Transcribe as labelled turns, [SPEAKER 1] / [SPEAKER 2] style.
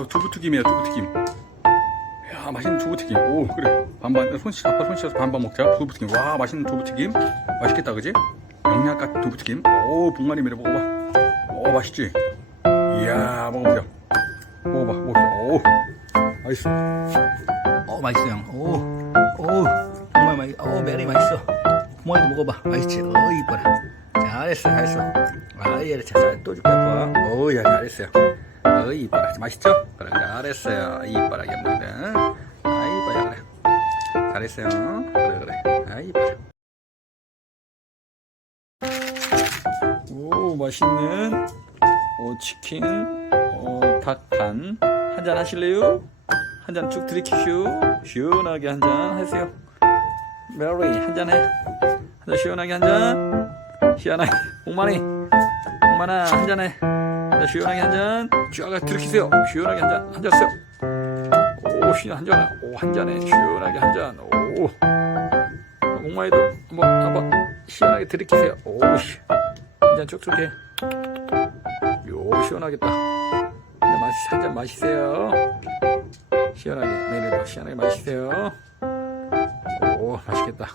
[SPEAKER 1] 와 두부튀김이야 두부튀김. 야 맛있는 두부튀김. 오 그래. 반반 손 씻, 아빠 손 씻어서 반반 먹자. 두부튀김. 와 맛있는 두부튀김. 맛있겠다 그지? 영양가 두부튀김. 오 붕마리미를 먹어봐. 오 맛있지? 이야 먹어보자. 먹어봐 먹어봐 오 맛있어. 어 맛있어요 오오 정말 맛있어 오 메리 맛있어. 부모님도 먹어봐. 맛있지? 어 이뻐라. 잘했어 잘했어. 아 얘를 잘또 줄게 아빠. 오야 잘했어요 어 이뻐라 맛있죠? 그래 잘했어요. 이뻐라 얌물이다 아 이뻐라 그래 잘했어요. 그래 그래. 아 이뻐라 오 맛있는 오 치킨. 오 닭간 한 잔 하실래요? 한 잔 쭉 들이키슈 시원하게 한 잔 하세요. 메리 한 잔 해. 한 잔 시원하게 한잔. 시원하게. 옥만이 옥만아 한잔해한잔 시원하게 한잔 쫙 들이키세요 시원하게 한 잔 한잔 쓰요 오 시원 한잔 오한 잔에 시원하게 한잔오 옥만이도 한번 한번 시원하게 들이키세요 오씨 한잔 쭉쭉 해. 요 시원하겠다. 한잔 마시, 한잔 마시세요. 시원하게, 내일도 시원하게 마시세요. 오, 맛있겠다.